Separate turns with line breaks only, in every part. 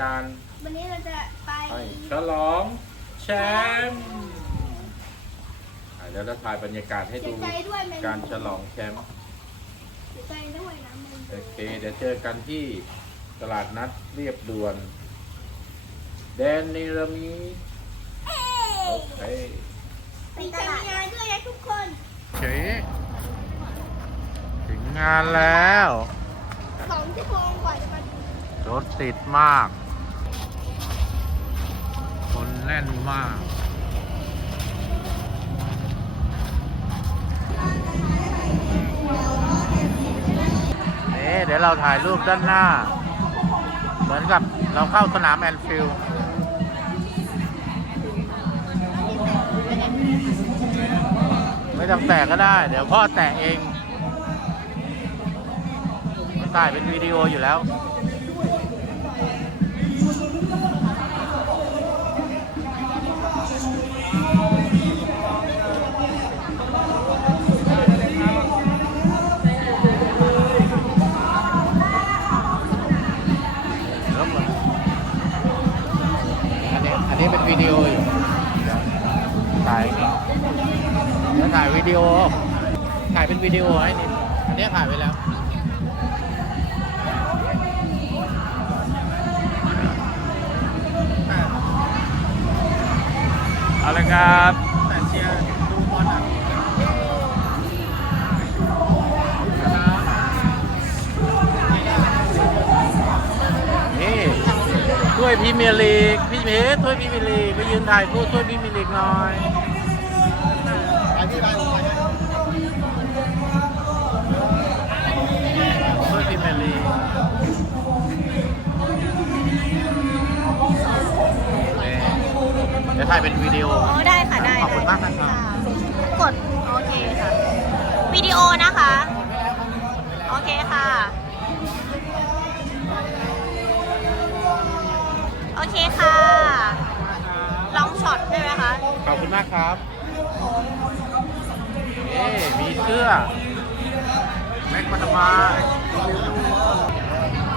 การ
วันนี้เราจะไป
ไปฉลองแชมป์อะเดี๋ยวเราถ่ายบรรยากาศให้
เสี
ดู
ยใจด้วยแมน
การฉลองแชมป์
เสียใจด้วยนะแมน
โอเค เดี๋ยวเจอกันที่ตลาดนัดเรียบด่วน แดนนิรมีโอเค
มีจะมีงานด้วยนะทุกคน
โอเค ถึงงานแล้ว
สองชั่วโมงกว่าจะมาถึง
รถติดมากคน แน่นมากเดี๋ยวเราถ่ายรูปด้านหน้า เหมือนกับเราเข้าสนามแอนฟิลด์ไม่ต้องแตะก็ได้ เดี๋ยวพ่อแตะเองถ่ายเป็นวิดีโออยู่แล้ว ถ่ายไปแล้วเอาละครับแต่เชียร์ดูบอลอะนี่ถ้วยพรีเมียร์ลีกพี่เมย์ถ้วยพรีเมียร์ลีกไปยืนถ่ายคู่ถ้วยพรีเมียร์ลีกหน่อย เดี๋ยวถ่ายเป็นวิดีโอ
อ๋อได้ค่ะได้
ขอบคุณมากนะครับ
กดโอเคค่ะวิดีโอนะคะ โอเคค่ะ โอเคค่ะลองช็อตใช่ไหมคะ
ขอบคุณมากครับเอ๊มีเสื้อแม็กมาตมา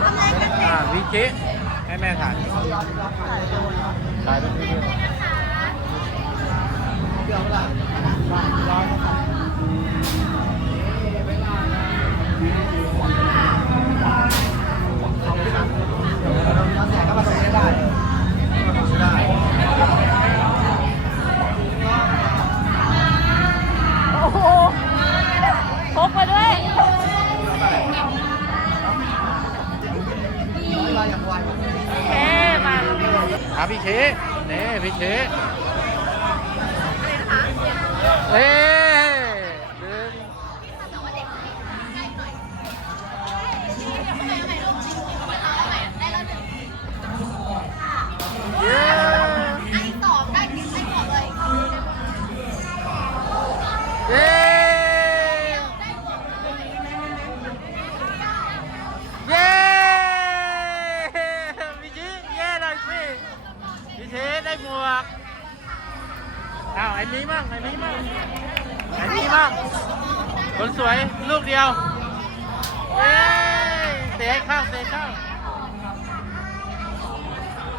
ทำอะไรกันเสร็จ
อ่าวิจิให้แม่ถ่ายถ่ายเป็นวิดีโอ哦
โอ้โหพกมาด้วยเอ๊มา
อะพี่เชเน่พี่เช เอ้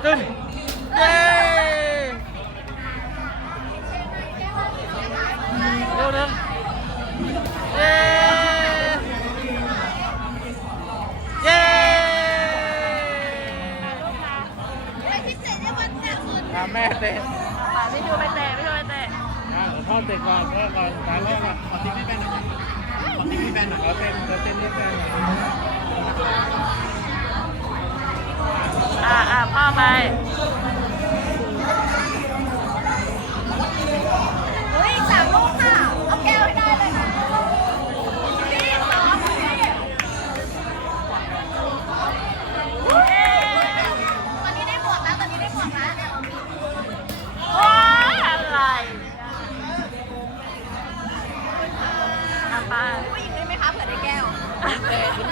ขึ้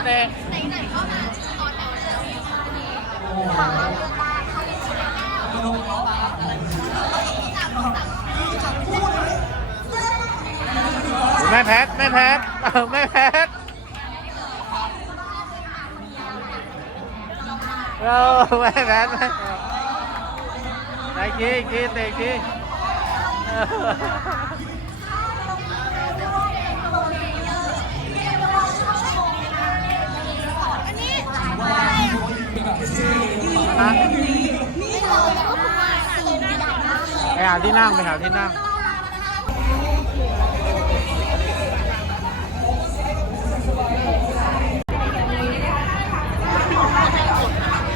เตะ
คุ
ณเตะ
ไหนๆก็มาตอนแต่เช้าเนี่ย
แม่แพทแม่แพทแม่แพทเราไม่แบนไม่ไหนกี้กี้เตะกี้
อันนี้
ฮะไปหาที่นั่งไปหาที่นั่ง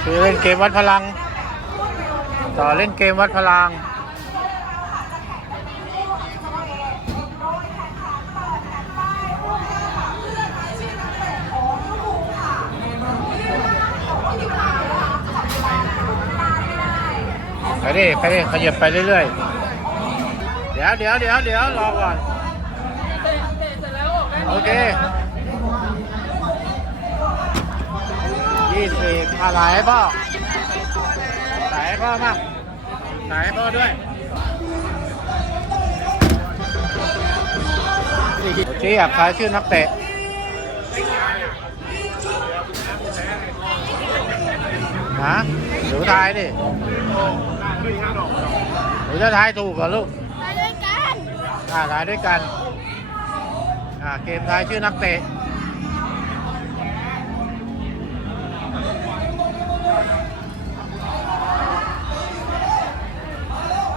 คือเล่นเกมวัดพลัง ต่อเล่นเกมวัดพลัง ดิไปดิขยับไปเรื่อยๆ เดี๋ยวเดี๋ยวเดี๋ยวเดี๋ยวรอก่อน โอเคยี่สิบอะไรให้พ่อใส่ให้พ่อมากใส่ให้พ่อด้วยโอเคอับคายชื่อนักเตะนะหนูทายดิ หนูจะทายถูกเหรอลูก
ไปด้วยกัน
อ่าทายด้วยกัน อ่า เกมทายชื่อนักเตะ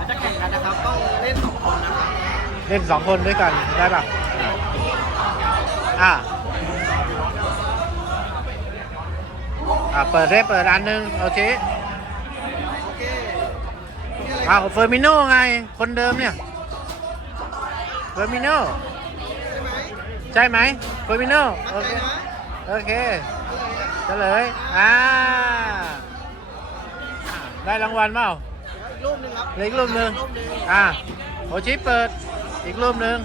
จะแข่งกันนะครับ ต้องเล่นสองคนนะครับ
เล่นสองคนด้วยกันได้ปะอ่าอ่า เปิดได้เปิดอันหนึง โอเค
โอเคนี่ อะไร
อ้าวเฟอร์มิโน่ไง คนเดิมเนี่ยเฟอร์มิโน่
ใช่ไหม
ใช่ไหมเฟอร์มิโน่โอ
มั่นใจ
เค
นะ
โอเคเฉลยอ่าได้รางวัลเปล่า
อีกรูปหนึ่งครับ
เหลืออีกรูปหนึ่ง
รูปหนึ่ง
อ่าโอชิเปิดอีกรูปหนึ่ง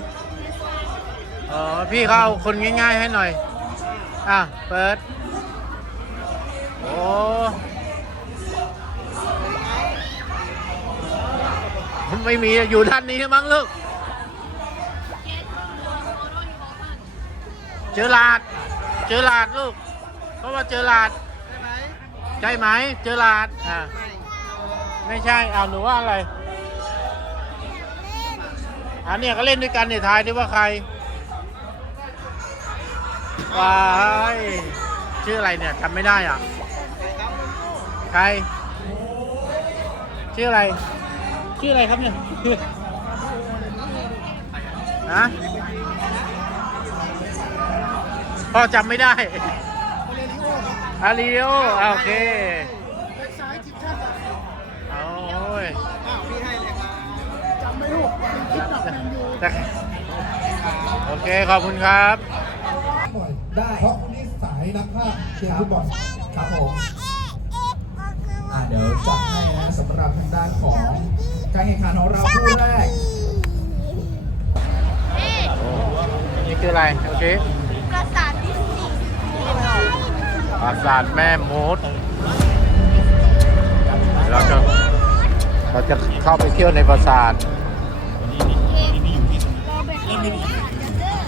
อ๋อพี่เขาเอาคนง่ายๆให้หน่อยอะเปิดโอ้ ไม่มีอยู่ด้านนี้มั้งลูกเจอหลาด เจอหลาดลูก เพราะว่าเจอหลาด
ใช่ไหม
ใช่ไหมเจอหลาดอ่า
ไม่
ใช่เอาหนูว่าอะไรอันเนี้ยก็เล่นด้วยกันเนี่ยทายดิว่าใครวายชื่ออะไรเนี่ยจำไม่ได้อะ ใคร ชื่ออะไร ชื่ออะไรครับเนี่ยฮะพ่อจำไม่ได้อาริโอโอเคเอาโอ้ย
อ้าวพี่ให้เลยครับ
แต่โอเค ขอบคุณครับ
บ่อยได้เพราะคุณนี่สายนักภาพเชียร์ฟุตบอลครับผมอ่าเดี๋ยวจัดให้นะสำหรับทางด้านของ การแข่งขันของเราคู่แรก
นี่คืออะไรโอเค
ปราสาทดิสนีย์
ปราสาทแม่มดเราจะเราจะเข้าไปเที่ยวในปราสาท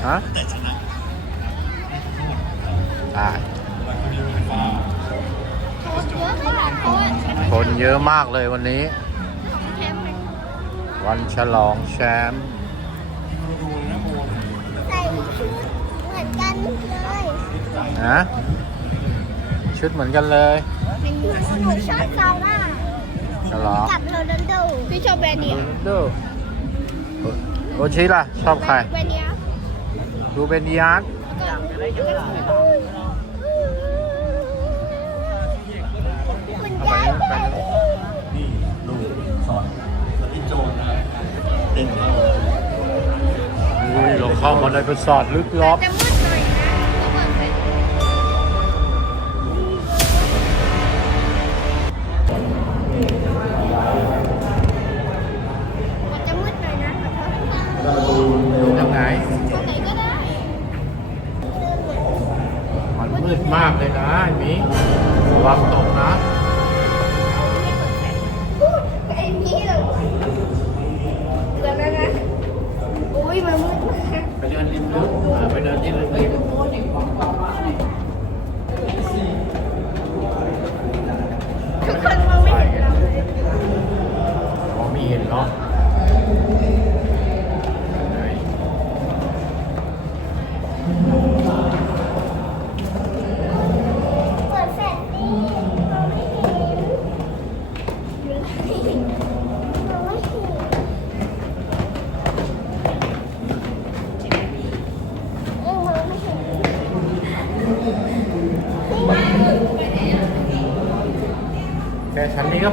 ฮะได้คนเยอะมากเลยวันนี้ วันฉลองแชมป์
ใส่ชุดเหมือนกันเลย
นะชุดเหมือนกันเลย
หนูชอบซาร่า
จะหรอ
กับโรนัลโดพี่ชอบแบรนด์นี้
ดูดูโอชิล่ะ ชอบใคร
แบรนด์นี้
ดูเบนดิอาร์ต
คุณ
เอาไป
ยาย
ไปอุ้ยเราเข้ามาในประสาทลึกลับ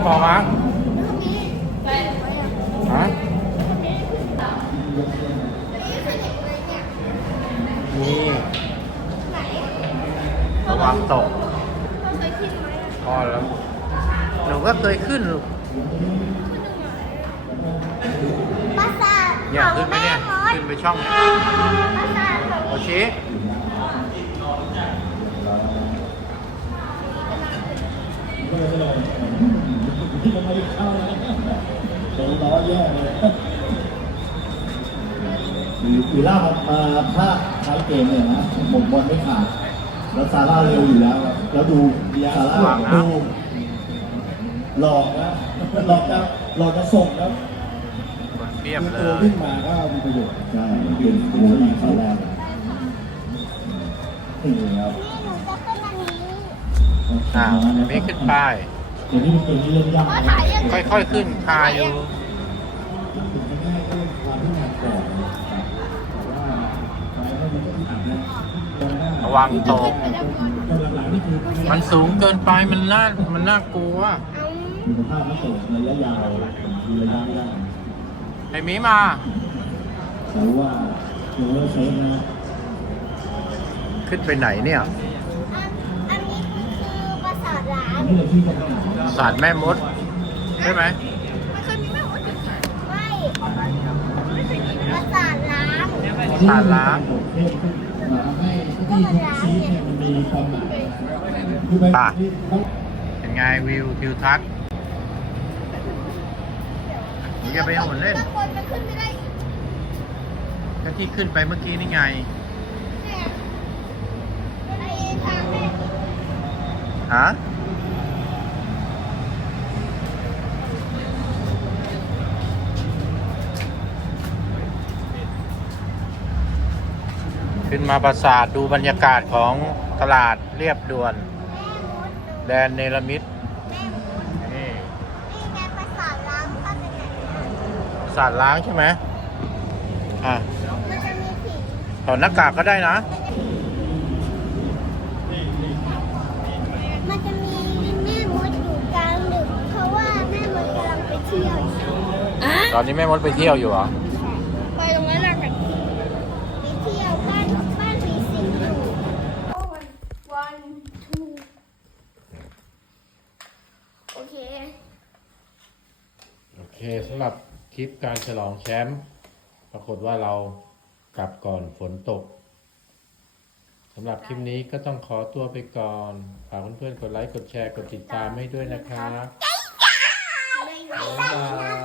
ชั้นนี้ก็พอมั้งฮะนี่ระวังตกพอแล้วหนูก็เคยขึ้นลูก
ปราสาท
เนี่ย
ของ
ขึ้นไป
แม่
เนี่ย
มด
ขึ้นไปช่อง นี้
ปราสาทของ
โอชิ
ล้อแย่เลยวีล่ามาภาคท้ายเกมเนี่ยนะผมบอลไม่ขาด แล้วซาร่าเร็วอยู่แล้ว แล้วดูซาร่าดูหลอกนะหลอกจะหลอกจะส่งแล้ว
คนเปรียบเล
ตัวยวิ่งมาก็มีประโยชน์ใช่เป็นโอ้ยตอนแรกนี่ครับ
นี่หนูจะขึ้นอันนี้
อ้าวไม่ขึ้นป้าย
เดี๋ยวนี้เป็นเกมที่เล่นยาก
เพราะถ่ายยังไง
ค่อยๆขึ้นคาอยู่
เป็นง่ายก็ความที่หนักก่อนแต่ว่าไปแล้วมันก็หนักนะ
ระวังตก
หลังๆนี่คือ
มันสูงเกินไปมันน่ามันน่ากลัว
คุณภาพมันตกระยะยาวมีระยะไม่ได้
ไอ้หมีมา
แต่ว่าโรลเลอร์เซฟนะ
ขึ้นไปไหนเนี่ย
ที่
เราที่กันหา
สารแม่มด ใช่ไหมไมั
นเคยมีแม่มดอยู่ไม่ปราสาทร้าง
สารล้าง
เทพขึ้นมาให้ที่ทุกซีเนี่ยมันมีความหมายคือไป
ป่ะ
ที่ต้อง
เป็นไงวิวทิวทัศน์หนูอย่าไปโหนเล่น
ข้างบนมันขึ้นไม่ได้อีก
ก็ที่ขึ้นไปเมื่อกี้นี่ไง
เนี่ยไอ้ทาง
ฮะ ขึ้นมาปราสาทดูบรรยากาศของตลาดเรียบด่วน แดนเนรมิตนี่
นี่ไงปราสาทร้างเข้าไปไหน
ปราสาทล้างใช่ไหมอะ
มันจะมีผี
ถอดหน้ากากก็ได้นะ
มันจะมีแม่มดอยู่กลางดึกเพราะว่าแม่มดกำลังไปเที่ยว
ตอนนี้แม่มดไปเที่ยวอยู่เหรอ
ไปตรงนั้นแหละไปเที่ยวบ้านบ้านผีสิงอยู่วันวันทู โอเค
โอเคสำหรับคลิปการฉลองแชมป์ปรากฏว่าเรากลับก่อนฝนตกสำหรับคลิปนี้ก็ต้องขอตัวไปก่อนฝากเพื่อนๆกดไลค์ กดแชร์ กดติดตามให้ด้วยนะครับ
ไม่ไหวแล้วนะไป